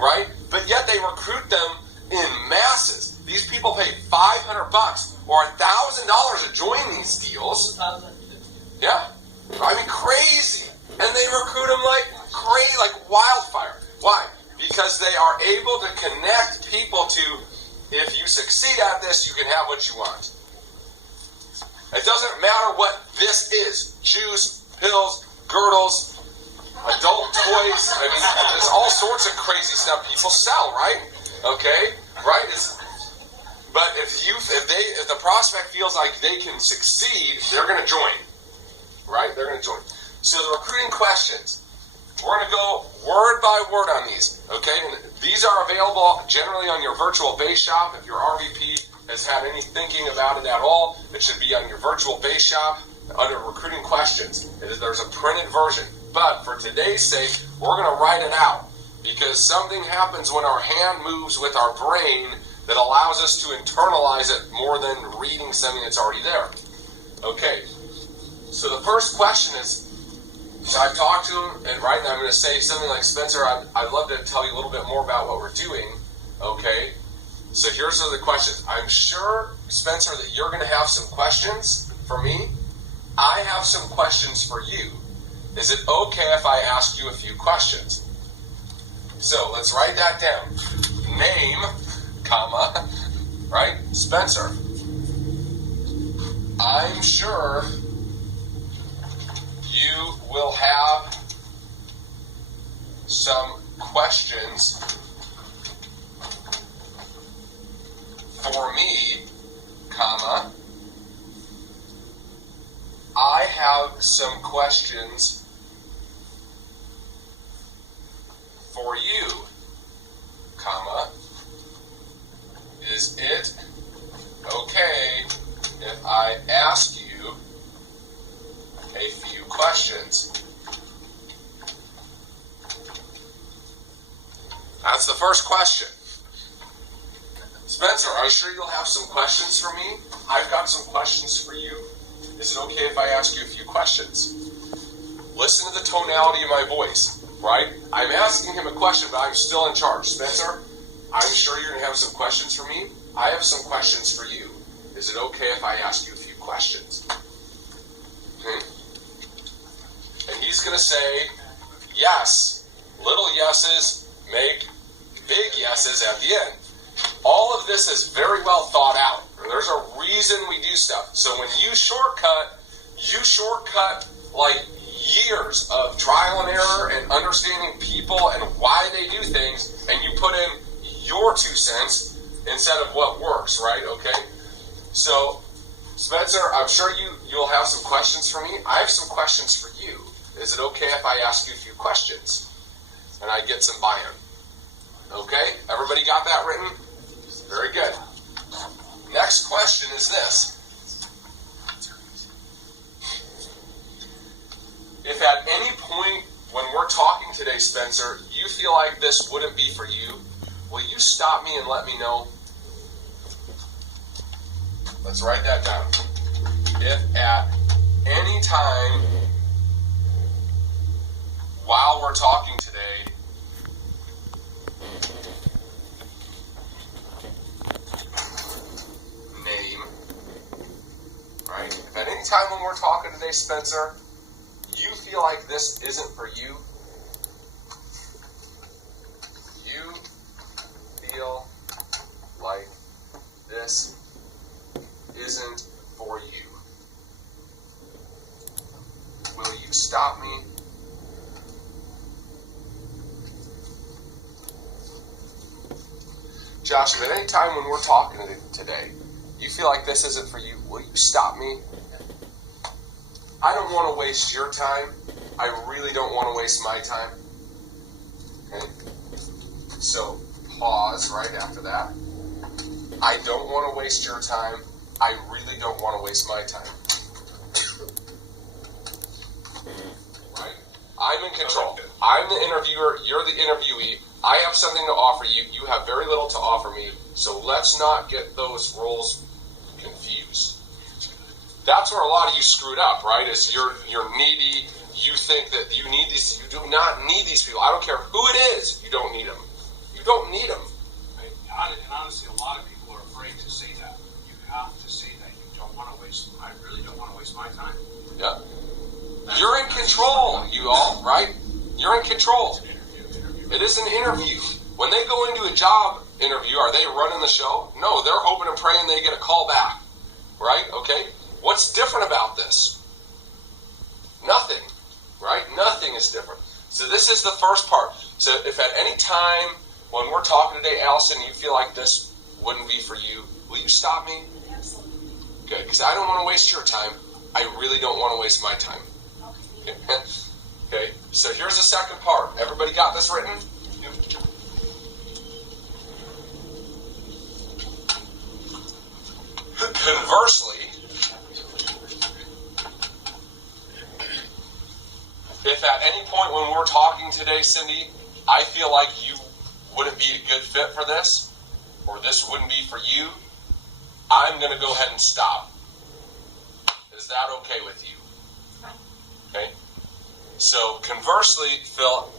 right? But yet they recruit them in masses. These people pay $500 or $1,000 to join these deals. Yeah, I mean crazy, and they recruit them like crazy, like wildfire. Why? Because they are able to connect people to, if you succeed at this, you can have what you want. It doesn't matter what this is: juice, pills, girdles, adult toys. I mean, there's all sorts of crazy stuff people sell, right? Okay, right? But if the prospect feels like they can succeed, they're going to join, right? They're going to join. So the recruiting questions, we're going to go word by word on these, okay? And these are available generally on your virtual base shop. If your RVP has had any thinking about it at all, it should be on your virtual base shop under recruiting questions. There's a printed version. But for today's sake, we're going to write it out because something happens when our hand moves with our brain that allows us to internalize it more than reading something that's already there. Okay, so the first question is, so I've talked to him, and right now I'm going to say something like, Spencer, I'd love to tell you a little bit more about what we're doing, okay? So here's the questions. I'm sure, Spencer, that you're going to have some questions for me. I have some questions for you. Is it okay if I ask you a few questions? So let's write that down. Name, comma, right? Spencer. I'm sure you will have some questions for me, comma, I have some questions for you, comma, is it okay if I ask you a few questions? That's the first question. Spencer, are you sure you'll have some questions for me? I've got some questions for you. Is it okay if I ask you a few questions? Listen to the tonality of my voice, right? I'm asking him a question, but I'm still in charge. Spencer, I'm sure you're going to have some questions for me. I have some questions for you. Is it okay if I ask you a few questions? Okay. And he's going to say, yes. Little yeses make big yeses at the end. All of this is very well thought out. There's a reason we do stuff. So when you shortcut like years of trial and error and understanding people and why they do things, and you put in your 2 cents instead of what works, right? Okay? So, Spencer, I'm sure you'll have some questions for me. I have some questions for you. Is it okay if I ask you a few questions? And I get some buy-in. Okay? Everybody got that written? Very good. Next question is this. If at any point when we're talking today, Spencer, you feel like this wouldn't be for you, will you stop me and let me know? Let's write that down. If at any time while we're talking today, right? If at any time when we're talking today, Spencer, you feel like this isn't for you, you feel like this isn't for you, will you stop me? Josh, if at any time when we're talking today, you feel like this isn't for you, will you stop me? I don't want to waste your time. I really don't want to waste my time. Okay? So, pause right after that. I don't want to waste your time. I really don't want to waste my time. Right? I'm in control. I'm the interviewer. You're the interviewee. I have something to offer you. You have very little to offer me. So let's not get those roles confused. That's where a lot of you screwed up, right? Is you're needy. You think that you need these. You do not need these people. I don't care who it is. You don't need them. You don't need them. And honestly, a lot of people are afraid to say that. You have to say that. You don't want to waste. I really don't want to waste my time. Yeah. You're in control, you all, right? You're in control. It is an interview. When they go into a job interview, are they running the show? No, they're hoping and praying they get a call back. Right? Okay? What's different about this? Nothing. Right? Nothing is different. So this is the first part. So if at any time when we're talking today, Allison, you feel like this wouldn't be for you, will you stop me? Absolutely. Good, because I don't want to waste your time. I really don't want to waste my time. Okay. Okay. So here's the second part. Everybody got this written? Conversely, if at any point when we're talking today, Cindy, I feel like you wouldn't be a good fit for this, or this wouldn't be for you, I'm going to go ahead and stop. Is that okay with you? Okay? So conversely, Phil,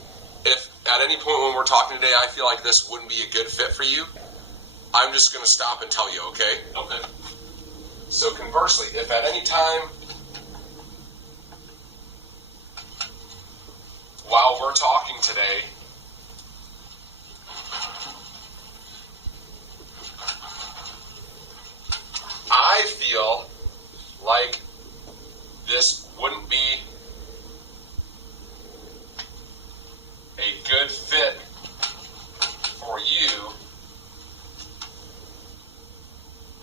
if at any point when we're talking today I feel like this wouldn't be a good fit for you, I'm just going to stop and tell you, okay? Okay. So conversely, if at any time while we're talking today, I feel like this wouldn't be a good fit for you,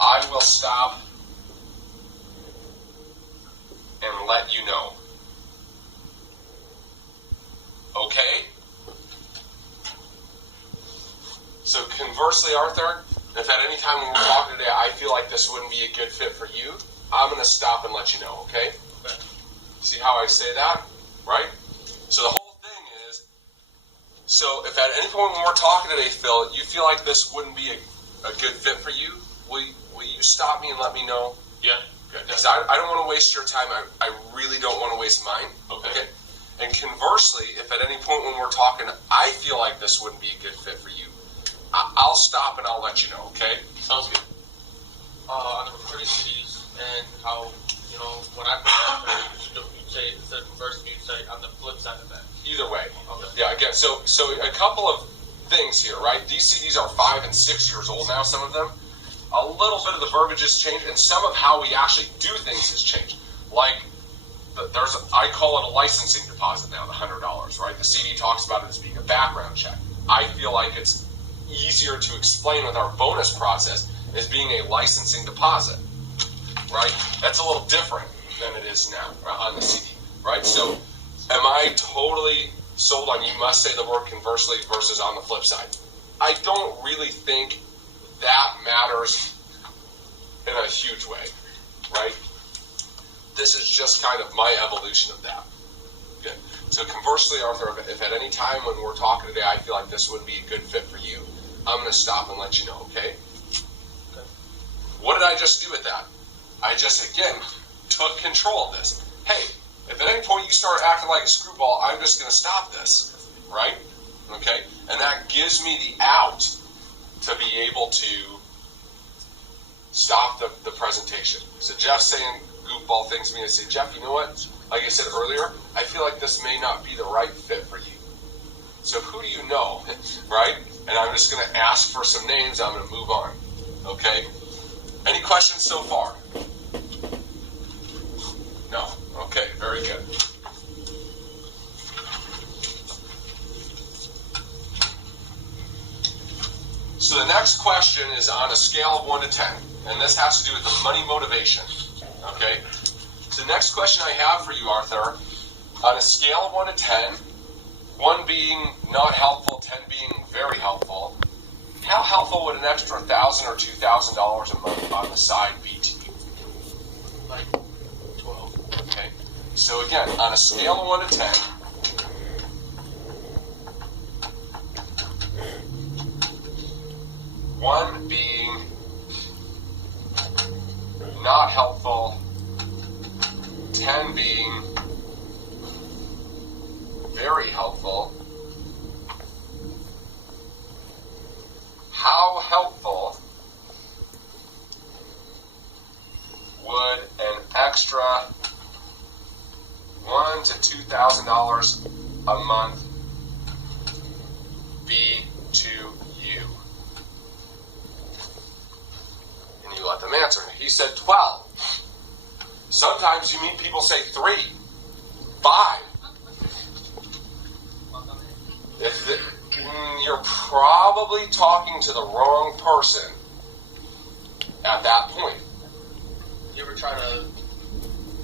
I will stop and let you know. Okay? So conversely, Arthur, if at any time when we're talking today I feel like this wouldn't be a good fit for you, I'm going to stop and let you know, okay? See how I say that? Right? So the whole thing is, so if at any point when we're talking today, Phil, you feel like this wouldn't be a good fit for you, will you stop me and let me know? Yeah. Good. Because I don't want to waste your time. I really don't want to waste mine. Okay. And conversely, if at any point when we're talking, I feel like this wouldn't be a good fit for you, I'll stop and I'll let you know, okay? Sounds good. On the recruiting cities and how, when I put that, you'd say, instead of conversely, you'd say on the flip side of that. Either way. Okay. Yeah, again, so a couple of things here, right? These CDs are 5 and 6 years old now, some of them. A little bit of the verbiage has changed, and some of how we actually do things has changed. Like, I call it a licensing deposit now, the $100, right? The CD talks about it as being a background check. I feel like it's easier to explain with our bonus process as being a licensing deposit, right? That's a little different than it is now on the CD, right? So am I totally sold on you must say the word conversely versus on the flip side? I don't really think that matters in a huge way, right? This is just kind of my evolution of that. Good. So conversely, Arthur, if at any time when we're talking today I feel like this wouldn't be a good fit for you, I'm going to stop and let you know, okay? Okay. What did I just do with that? I just, again, took control of this. Hey, if at any point you start acting like a screwball, I'm just going to stop this, right? Okay? And that gives me the out to be able to stop the presentation. So Jeff's saying goofball things to me. I say, Jeff, you know what? Like I said earlier, I feel like this may not be the right fit for you. So who do you know, right? And I'm just going to ask for some names. I'm going to move on. Okay? Any questions so far? No? Okay, very good. So the next question is on a scale of 1 to 10, and this has to do with the money motivation. Okay? So the next question I have for you, Arthur, on a scale of 1 to 10, 1 being not helpful, 10 being very helpful, how helpful would an extra $1,000 or $2,000 a month on the side be to you? Like 12. Okay. So again, on a scale of 1 to 10, one being not helpful, 10 being very helpful, how helpful would an extra $1,000 to $2,000 a month be to you? And you let them answer. He said 12. Sometimes you meet people say 3, 5. You're probably talking to the wrong person at that point. You ever try to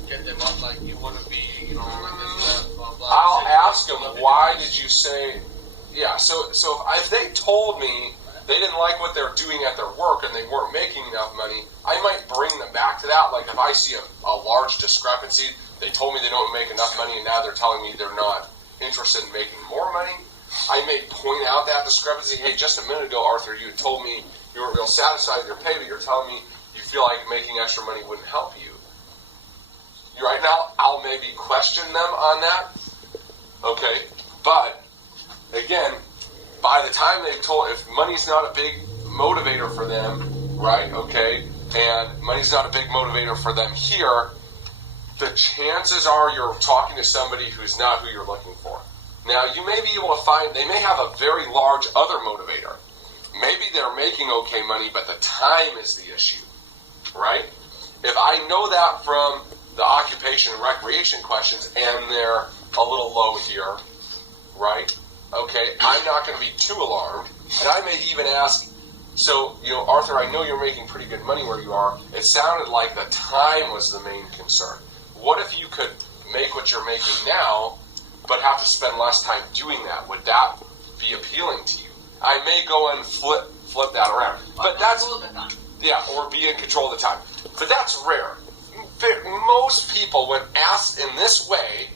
get them up like you want to be, like this, blah, blah, I'll ask them, why did you say, yeah, so if they told me they didn't like what they're doing at their work and they weren't making enough money, I might bring them back to that. Like if I see a large discrepancy, they told me they don't make enough money and now they're telling me they're not interested in making more money, I may point out that discrepancy. Hey, just a minute ago, Arthur, you told me you weren't real satisfied with your pay, but you're telling me you feel like making extra money wouldn't help you. Right now, I'll maybe question them on that. Okay, but again, by the time they've told, if money's not a big motivator for them, right? Okay, and money's not a big motivator for them here, the chances are you're talking to somebody who's not who you're looking for. Now, you may be able to find, they may have a very large other motivator. Maybe they're making okay money, but the time is the issue, right? If I know that from the occupation and recreation questions and they're a little low here, right? Okay, I'm not going to be too alarmed. And I may even ask, so, Arthur, I know you're making pretty good money where you are. It sounded like the time was the main concern. What if you could make what you're making now, but have to spend less time doing that? Would that be appealing to you? I may go and flip that around. But that's, yeah, or be in control of the time. But that's rare. Most people, when asked in this way,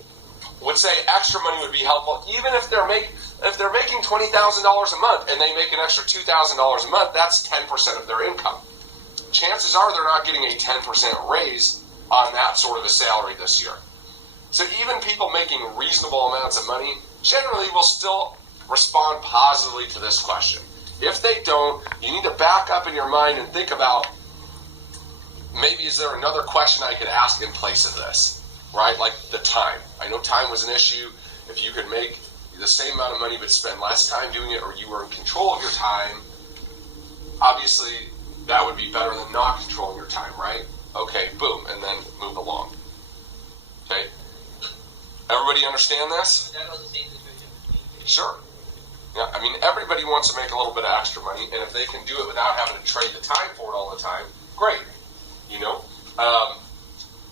would say extra money would be helpful, even if they're making $20,000 a month and they make an extra $2,000 a month. That's 10% of their income. Chances are they're not getting a 10% raise on that sort of a salary this year. So even people making reasonable amounts of money generally will still respond positively to this question. If they don't, you need to back up in your mind and think about, maybe is there another question I could ask in place of this, right? Like the time. I know time was an issue. If you could make the same amount of money but spend less time doing it, or you were in control of your time, obviously that would be better than not controlling your time, right? Okay, boom, and then move along. Okay? Everybody understand this? Sure. Yeah, I mean, everybody wants to make a little bit of extra money, and if they can do it without having to trade the time for it all the time, great.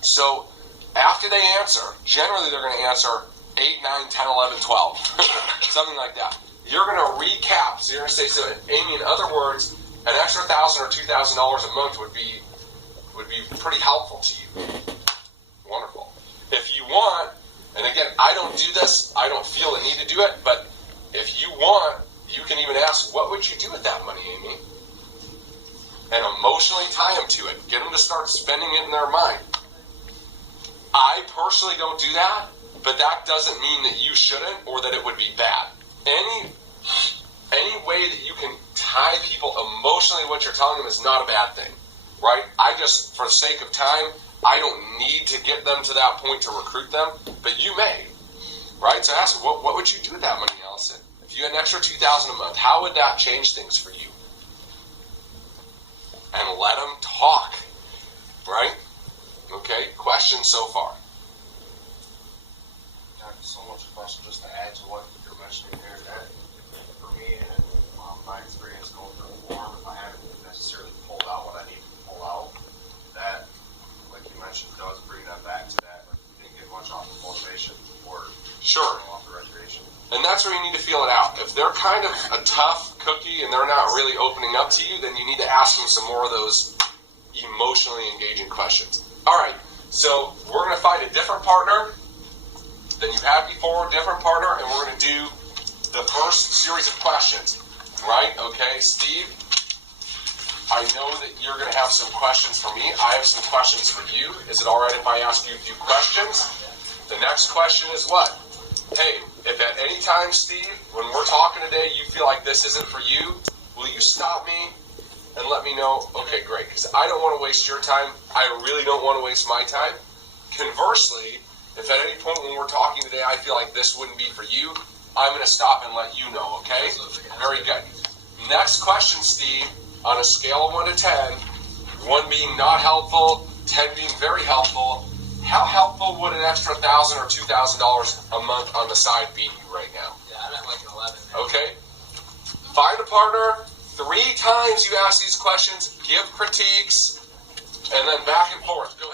So after they answer, generally they're going to answer 8, 9, 10, 11, 12. Something like that. You're going to recap. So you're going to say, so Amy, in other words, an extra $1,000 or $2,000 a month would be pretty helpful to you. Wonderful. If you want, and again, I don't do this, I don't feel the need to do it, but if you want, you can even ask, what would you do with that money, Amy? And emotionally tie them to it. Get them to start spending it in their mind. I personally don't do that, but that doesn't mean that you shouldn't or that it would be bad. Any way that you can tie people emotionally to what you're telling them is not a bad thing, right? I just, for the sake of time, I don't need to get them to that point to recruit them, but you may, right? So ask, what would you do with that money, Allison? If you had an extra $2,000 a month, how would that change things for you? And let them talk, right? Okay, questions so far? Not so much a question, just to add to what you're mentioning there, that for me and my experience going through the form, if I haven't necessarily pulled out what I need to pull out, that, like you mentioned, does bring that back to that. Like, we didn't get much off of motivation or sure. Off the recreation. And that's where you need to feel it out. If they're kind of a tough cookie and they're not really opening up to you, then you need to ask them some more of those emotionally engaging questions. All right, so we're going to find a different partner than you've had before, different partner, and we're going to do the first series of questions, right? Okay, Steve, I know that you're going to have some questions for me. I have some questions for you. Is it all right if I ask you a few questions? The next question is what? Hey, if at any time, Steve, when we're talking today, you feel like this isn't for you, will you stop me and let me know? Okay, great, because I don't want to waste your time. I really don't want to waste my time. Conversely, if at any point when we're talking today I feel like this wouldn't be for you, I'm going to stop and let you know, okay? Very good. Next question, Steve, on a scale of 1 to 10, 1 being not helpful, 10 being very helpful, how helpful would an extra $1,000 or $2,000 a month on the side be to you right now? Yeah, I'm at like an 11. Okay. Find a partner. 3 times you ask these questions, give critiques, and then back and forth. Go.